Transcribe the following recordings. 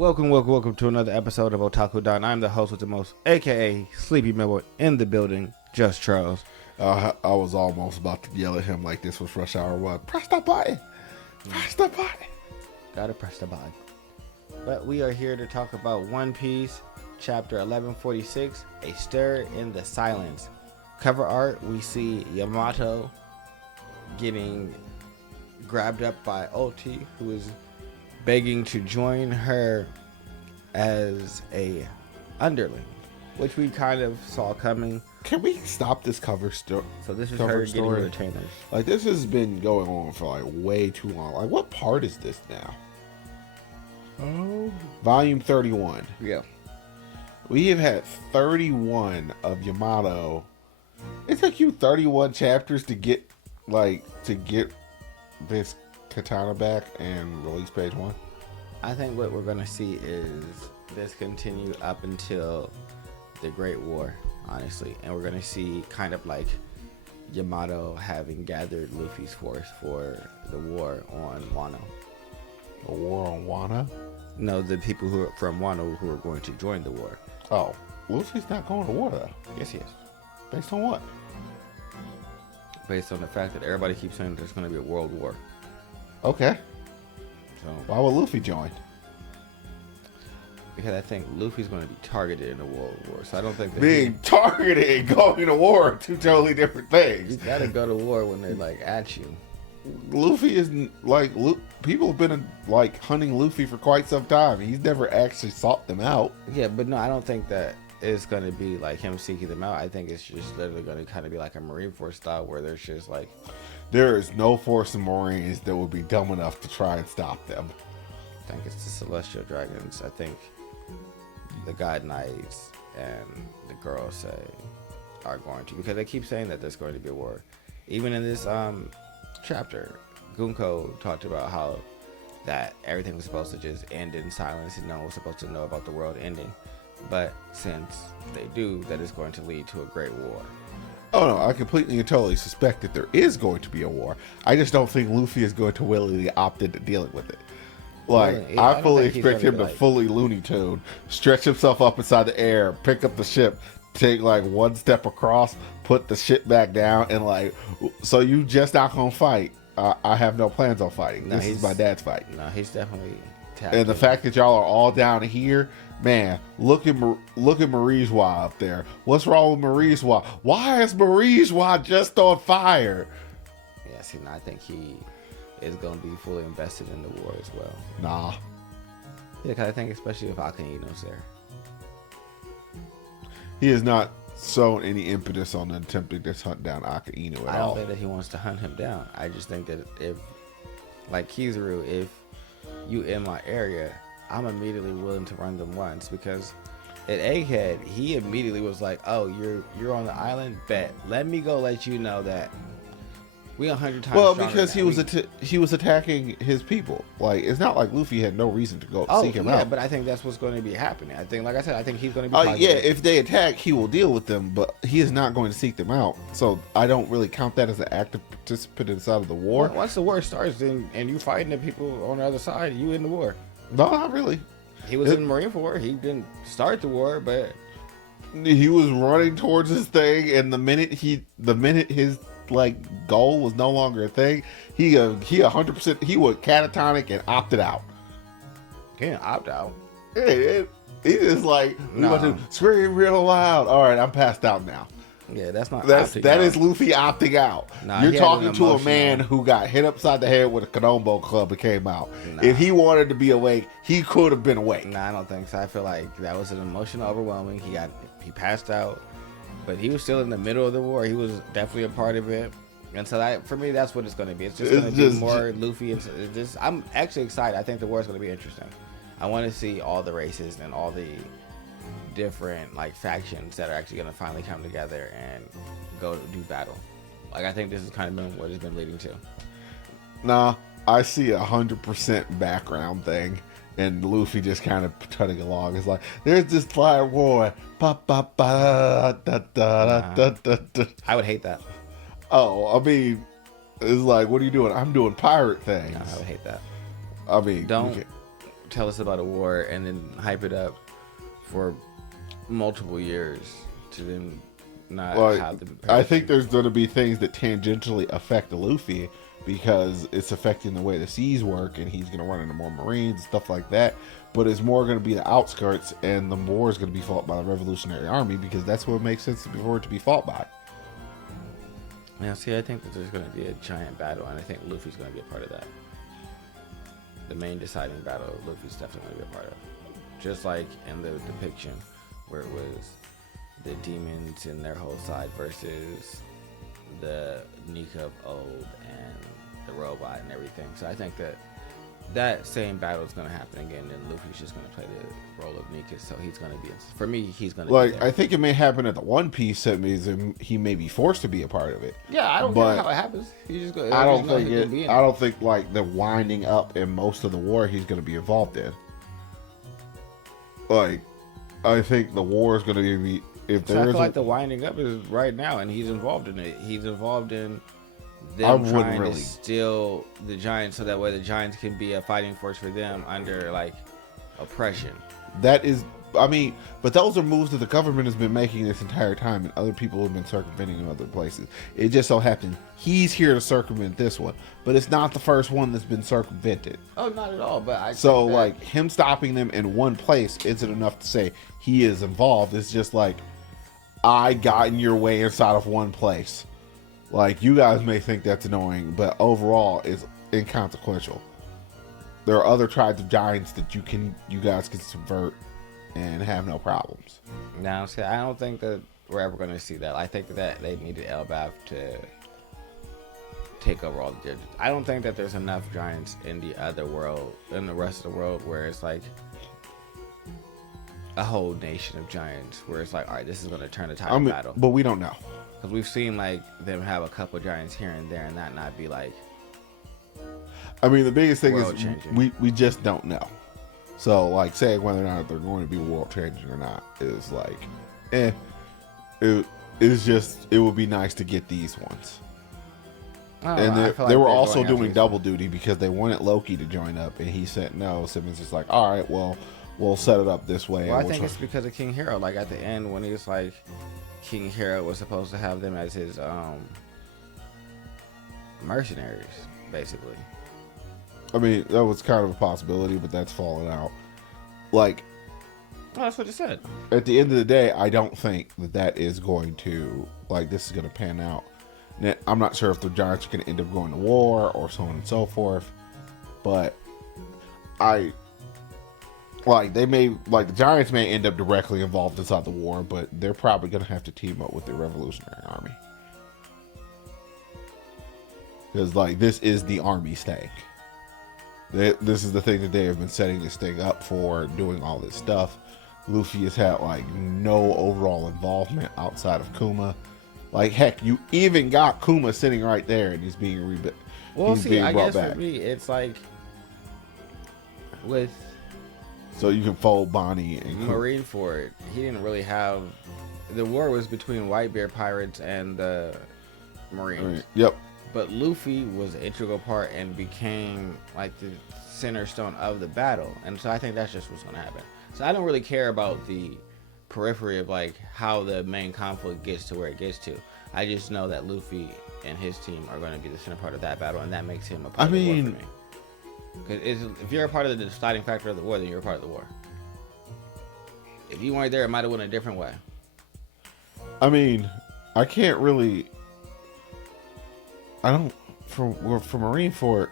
Welcome to another episode of Otaku Don. I'm the host with the most, aka Sleepy Miller, in the building, Just Charles. I was almost about to yell at him like this was Rush Hour 1. Press the button! Press the button! Gotta press the button. But we are here to talk about One Piece, Chapter 1146, A Stir in the Silence. Cover art, we see Yamato getting grabbed up by Oti, who is begging to join her as a underling, which we kind of saw coming. Can we stop this cover story? So this is her getting retainers. Like, this has been going on for like way too long. Like, what part is this now? Oh, volume 31. Yeah. We have had 31 of Yamato. It took you 31 chapters to get this katana back and release page 1. I think what we're gonna see is this continue up until the Great War, honestly, and we're gonna see kind of like Yamato having gathered Luffy's force for the war on Wano. A war on Wano? No, the people who are from Wano who are going to join the war. Oh, Luffy's not going to war though. Yes, he is. Based on what? Based on the fact that everybody keeps saying there's going to be a world war. Okay. So, why would Luffy join? Because I think Luffy's going to be targeted in a world war. So I don't think that being targeted and going to war are two totally different things. You gotta go to war when they're like at you. Luffy isn't like people have been like hunting Luffy for quite some time. He's never actually sought them out. Yeah, but no, I don't think that it's going to be like him seeking them out. I think it's just literally going to kind of be like a Marine Force style where there's just like... There is no force of Marines that would be dumb enough to try and stop them. I think it's the Celestial Dragons. I think the God Knights and the girls say are going to, because they keep saying that there's going to be a war. Even in this chapter, Gunko talked about how that everything was supposed to just end in silence and no one was supposed to know about the world ending. But since they do, that is going to lead to a great war. Oh no, I completely and totally suspect that there is going to be a war. I just don't think Luffy is going to willingly opt into dealing with it. Like, well, yeah, I fully expect him to fully Looney Tune, stretch himself up inside the air, pick up the ship, take like one step across, put the ship back down, and like, so you just not gonna fight. I have no plans on fighting. No, this is my dad's fight. No, he's definitely tapped and the fact that y'all are all down here, man, look at Marijois up there. What's wrong with Marijois? Why is Marijois just on fire? Yeah, see, I think he is going to be fully invested in the war as well. Nah. Yeah, because I think especially if Akaino's there. He has not shown any impetus on attempting to hunt down Akainu at all. I don't think that he wants to hunt him down. I just think that if, like Kizaru, if you in my area, I'm immediately willing to run them once, because at Egghead, he immediately was like, "Oh, you're on the island. Bet. Let me go let you know that we 100 times." Well, because he was attacking his people. Like, it's not like Luffy had no reason to go seek him out. Yeah, but I think that's what's going to be happening. I think, like I said, I think he's going to be. Yeah, if they attack, he will deal with them, but he is not going to seek them out. So I don't really count that as an active participant inside of the war. Well, once the war starts, and you fighting the people on the other side, you in the war. No, not really. He was in the Marine Corps. He didn't start the war, but he was running towards his thing, and the minute his like goal was no longer a thing, he 100% he was catatonic and opted out. He didn't opt out. He just like, we want to scream real loud. All right, I'm passed out now. Yeah, that is Luffy opting out. Nah, you're talking to a man who got hit upside the head with a Konobo club and came out. Nah. If he wanted to be awake, he could have been awake. Nah, I don't think so. I feel like that was an emotional overwhelming. He passed out, but he was still in the middle of the war. He was definitely a part of it. And so for me, that's what it's going to be. It's just going to be more Luffy. I'm actually excited. I think the war is going to be interesting. I want to see all the races and all the different like factions that are actually going to finally come together and go do battle. Like, I think this is kind of been what it's been leading to. Nah, I see 100% background thing, and Luffy just kind of tutting along. It's like, there's this fire war. Ba, ba, ba, da, da, da, da, da. I would hate that. Oh, I mean, it's like, what are you doing? I'm doing pirate things. No, I would hate that. I mean, don't tell us about a war and then hype it up for multiple years to then not have the. I think there's going to be things that tangentially affect Luffy because it's affecting the way the seas work, and he's going to run into more Marines and stuff like that. But it's more going to be the outskirts, and the war is going to be fought by the Revolutionary Army because that's what makes sense for it to be fought by. Yeah, see, I think that there's going to be a giant battle, and I think Luffy's going to be a part of that. The main deciding battle, Luffy's definitely going to be a part of. Just like in the depiction, where it was the demons and their whole side versus the Nika of old and the robot and everything. So I think that same battle is going to happen again, and Luffy's just going to play the role of Nika. So he's going to be, for me, he's going to be there. I think it may happen at the One Piece set means he may be forced to be a part of it. Yeah, I don't care how it happens. He's just I don't think like the winding up in most of the war he's going to be involved in. Like, I think the war is going to be if there. So I feel like the winding up is right now, and he's involved in it. He's involved in them trying to steal the Giants, so that way the Giants can be a fighting force for them under like oppression. That is, I mean, but those are moves that the government has been making this entire time, and other people have been circumventing in other places. It just so happened he's here to circumvent this one, but it's not the first one that's been circumvented. Oh, not at all. But like him stopping them in one place isn't enough to say he is involved. It's just like, I got in your way inside of one place. Like, you guys may think that's annoying, but overall it's inconsequential. There are other tribes of giants that you guys can subvert and have no problems. Now, see, I don't think that we're ever going to see that. I think that they needed Elbaf to take over all the judges. I don't think that there's enough giants in the other world, in the rest of the world, where it's like a whole nation of giants, where it's like, all right, this is going to turn the tide of battle. But we don't know. Because we've seen like them have a couple giants here and there, and that not be like. I mean, the biggest thing is we just don't know. So, like, saying whether or not they're going to be world changing or not is like, it would be nice to get these ones. And they were also doing double duty because they wanted Loki to join up, and he said no. Simmons is like, all right, well, we'll set it up this way. Well, I think it's because of King Hero. Like at the end, when he was like, King Hero was supposed to have them as his mercenaries, basically. I mean, that was kind of a possibility, but that's fallen out. Like, oh, that's what you said. At the end of the day, I don't think that is going to, like, this is going to pan out. Now, I'm not sure if the Giants are going to end up going to war or so on and so forth, but the Giants may end up directly involved inside the war, but they're probably going to have to team up with the Revolutionary Army. Because, like, this is the Army's thing. This is the thing that they have been setting this thing up for, doing all this stuff. Luffy has had, like, no overall involvement outside of Kuma. Like, heck, you even got Kuma sitting right there, and he's being rebuilt. Well, see, I guess back. For me, it's like with. So you can fold Bonnie and Marineford. He didn't really have. The war was between Whitebeard pirates and the Marines. Yep. But Luffy was an integral part and became like the center stone of the battle, and so I think that's just what's going to happen. So I don't really care about the periphery of like how the main conflict gets to where it gets to. I just know that Luffy and his team are going to be the center part of that battle, and that makes him a part of the war for me. Because if you're a part of the deciding factor of the war, then you're a part of the war. If you weren't there, it might have went a different way. I mean, I can't really. I don't. For Marineford,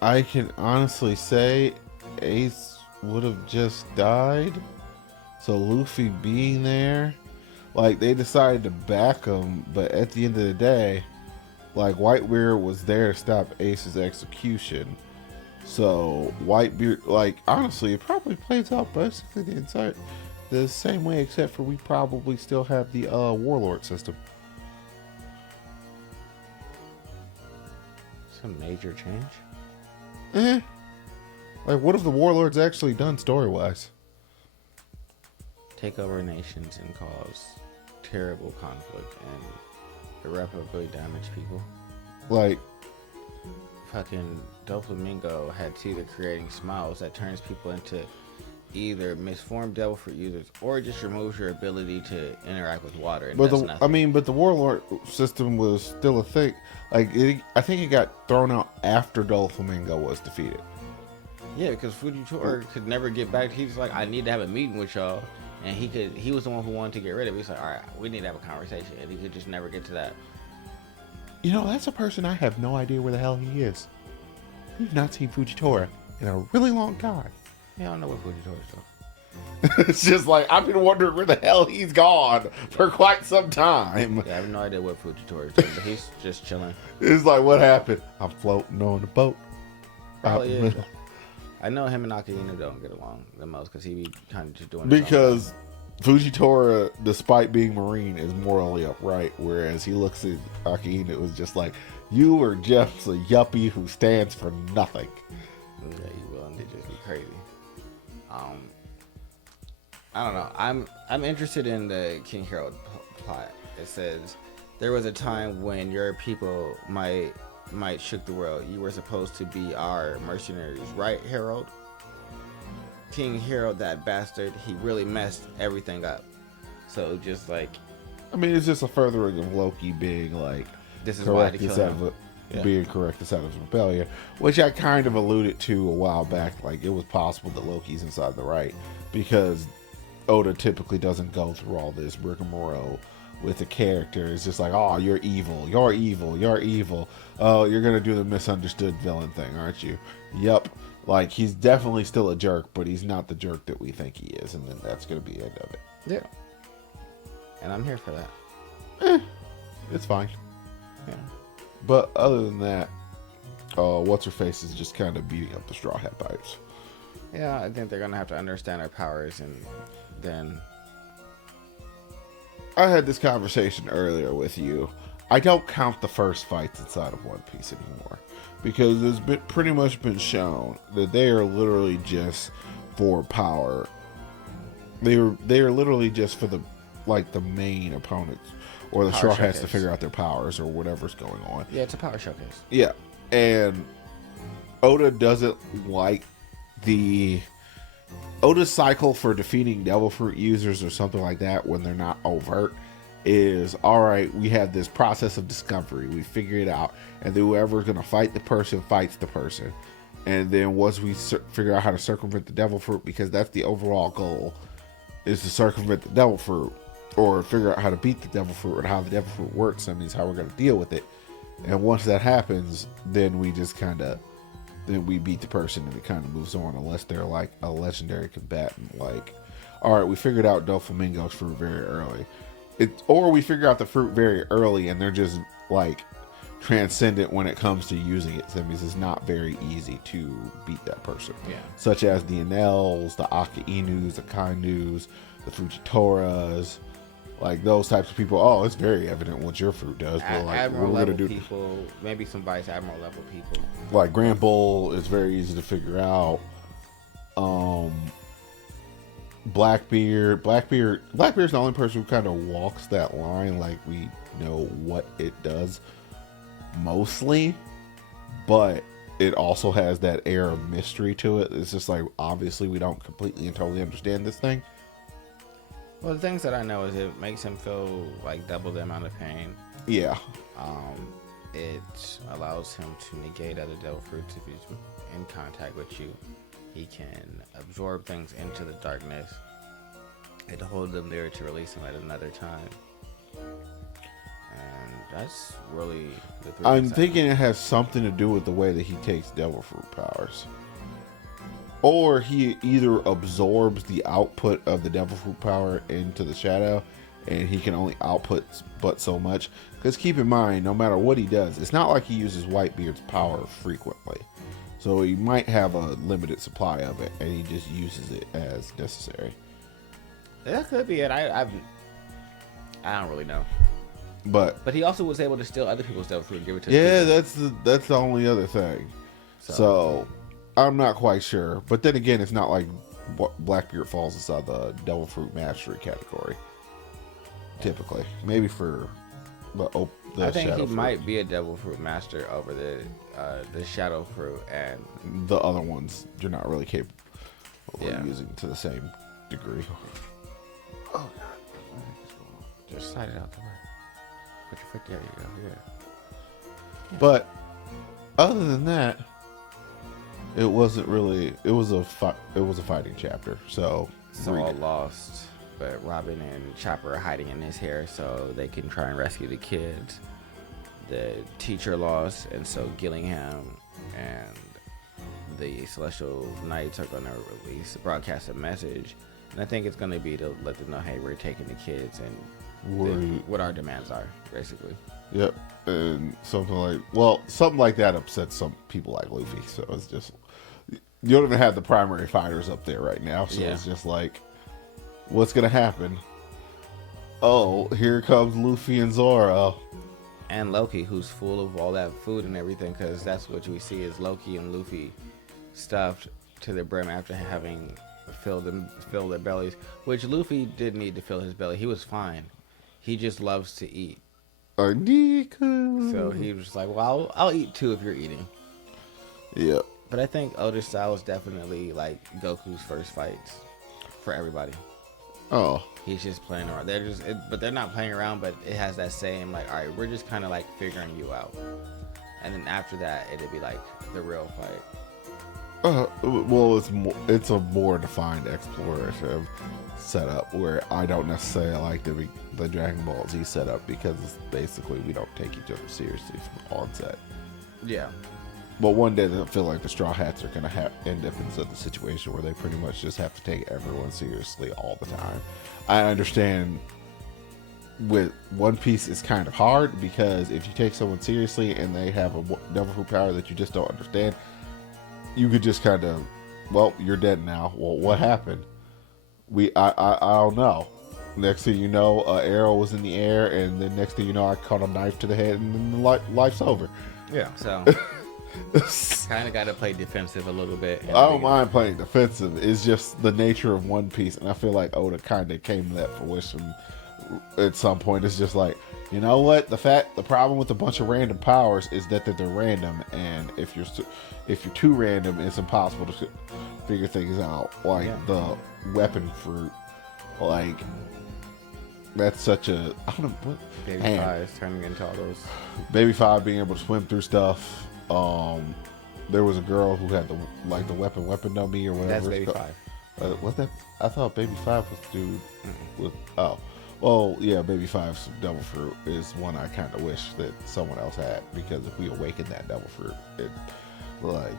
I can honestly say Ace would have just died. So Luffy being there, like, they decided to back him, but at the end of the day, like, Whitebeard was there to stop Ace's execution. So Whitebeard, like, honestly, it probably plays out basically the same way, except for we probably still have the warlord system. Some major change? Like, what have the warlords actually done story-wise? Take over nations and cause terrible conflict and irreparably damage people. Like, fucking Doflamingo had Caesar creating smiles that turns people into either misformed devil fruit users or just removes your ability to interact with water. And but the warlord system was still a thing. Like I think it got thrown out after Doflamingo was defeated. Yeah, because Fujitora could never get back. He's like, I need to have a meeting with y'all, and he was the one who wanted to get rid of it. He's like, all right, we need to have a conversation, and he could just never get to that. You know, that's a person I have no idea where the hell he is. We've not seen Fujitora in a really long time. Yeah, I don't know what Fujitora is though. It's just like, I've been wondering where the hell he's gone for quite some time. Yeah, I have no idea what Fujitora is doing, but he's just chilling. It's like, what happened? I'm floating on the boat. Oh, yeah. I know him and Akainu don't get along the most because he be kind of just doing because Fujitora, despite being Marine, is morally upright, whereas he looks at Akainu as just like, you are just a yuppie who stands for nothing. Yeah, you will, and they just be crazy. I don't know. I'm interested in the King Harold plot. It says there was a time when your people might shook the world. You were supposed to be our mercenaries, right, Harold? King Harold, that bastard, he really messed everything up. So just like, I mean, it's just a furthering of Loki being like, this is why to kill him. Being correct inside of rebellion, which I kind of alluded to a while back. Like, it was possible that Loki's inside the right because Oda typically doesn't go through all this rigmarole with the character. It's just like, oh, you're evil, you're evil, you're evil. Oh, you're gonna do the misunderstood villain thing, aren't you? Yep. Like, he's definitely still a jerk, but he's not the jerk that we think he is, and then that's gonna be the end of it. Yeah. And I'm here for that. It's fine. Yeah. But other than that, what's her face is just kind of beating up the Straw Hat Pipes. Yeah, I think they're gonna have to understand our powers, and then I had this conversation earlier with you. I don't count the first fights inside of One Piece anymore because it's been pretty much been shown that they are literally just for power. They are literally just for the main opponents or the Straw Hats to figure out their powers or whatever's going on. Yeah, it's a power showcase. Yeah, and Oda doesn't like Oda's cycle for defeating Devil Fruit users or something like that when they're not overt is, all right, we have this process of discovery. We figure it out. And then whoever's going to fight the person fights the person. And then once we figure out how to circumvent the Devil Fruit, because that's the overall goal, is to circumvent the Devil Fruit or figure out how to beat the Devil Fruit or how the Devil Fruit works. That means how we're going to deal with it. And once that happens, then we just then we beat the person and it kind of moves on, unless they're like a legendary combatant. Like, all right, we figured out Doflamingo's fruit very early. Or we figure out the fruit very early and they're just like transcendent when it comes to using it. So that means it's not very easy to beat that person. Yeah. Such as the Enels, the Akainus, the Kainus, the Fujitoras. Like those types of people, oh, it's very evident what your fruit does. But like, Admiral level people, maybe some Vice Admiral level people. Like Grand Bull is very easy to figure out. Blackbeard's the only person who kind of walks that line. Like, we know what it does mostly, but it also has that air of mystery to it. It's just like, obviously we don't completely and totally understand this thing. Well, the things that I know is it makes him feel like double the amount of pain. Yeah. It allows him to negate other devil fruits if he's in contact with you. He can absorb things into the darkness and hold them there to release them at another time. And that's really the three. I'm thinking it has something to do with the way that he takes devil fruit powers. Or he either absorbs the output of the devil fruit power into the shadow, and he can only output but so much. Because keep in mind, no matter what he does, it's not like he uses Whitebeard's power frequently. So he might have a limited supply of it, and he just uses it as necessary. That could be it. I don't really know. But he also was able to steal other people's devil fruit and give it to. Yeah, that's the only other thing. So I'm not quite sure. But then again, it's not like Blackbeard falls inside the devil fruit mastery category. Typically, maybe for I think he might be a devil fruit master over the shadow fruit, and the other ones you're not really capable of using to the same degree. Oh God! Just slide it out the way. Put your foot there. You go. Yeah. But other than that, it wasn't really. It was a fighting chapter. So all lost. But Robin and Chopper are hiding in his hair so they can try and rescue the kids. The teacher lost, and so Gillingham and the Celestial Knights are going to broadcast a message. And I think it's going to be to let them know, hey, we're taking the kids and what our demands are, basically. Yep. And something like that upsets some people like Luffy. So it's just, you don't even have the primary fighters up there right now. So it's just like, what's gonna happen? Oh, here comes Luffy and Zoro. And Loki, who's full of all that food and everything, because that's what we see is Loki and Luffy stuffed to the brim after having filled their bellies. Which Luffy did need to fill his belly. He was fine. He just loves to eat. So he was just like, well, I'll eat too if you're eating. Yep. But I think Elder Style is definitely like Goku's first fights for everybody. Oh, he's just playing around. But they're not playing around. But it has that same like, all right, we're just kind of like figuring you out, and then after that, it'd be like the real fight. Well, it's a more defined explorative setup where I don't necessarily like the Dragon Ball Z setup because basically we don't take each other seriously from the onset. Yeah. But one day I feel like the Straw Hats are going to end up in such a situation where they pretty much just have to take everyone seriously all the time. I understand with One Piece it's kind of hard because if you take someone seriously and they have a devil fruit power that you just don't understand, you could just kind of, well, you're dead now. Well, what happened? I don't know. Next thing you know, an arrow was in the air, and then next thing you know, I caught a knife to the head, and then life's over. Yeah. So kind of got to play defensive a little bit. I don't mind playing defensive. It's just the nature of One Piece, and I feel like Oda kind of came to that fruition at some point. It's just like, you know what? The problem with a bunch of random powers is that they're random, and if you're too random, it's impossible to figure things out. Like the weapon fruit, like that's such a I don't know what. Baby Five is turning into all those. Baby Five being able to swim through stuff. There was a girl who had the weapon dummy or whatever. That's Baby Five. What's that? I thought Baby Five was dude with well, yeah, Baby Five's devil fruit is one I kind of wish that someone else had, because if we awakened that devil fruit,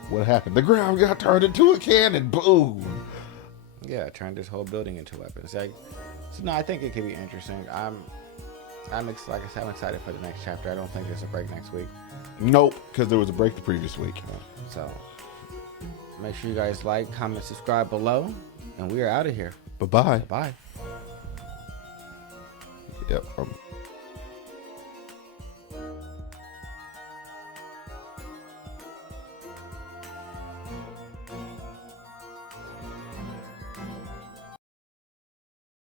what happened? The ground got turned into a cannon. Boom. Yeah, turned this whole building into weapons. I think it could be interesting. I'm excited for the next chapter. I don't think there's a break next week. Nope, because there was a break the previous week. So make sure you guys like, comment, subscribe below, and we are out of here. Bye-bye. Bye. Yep.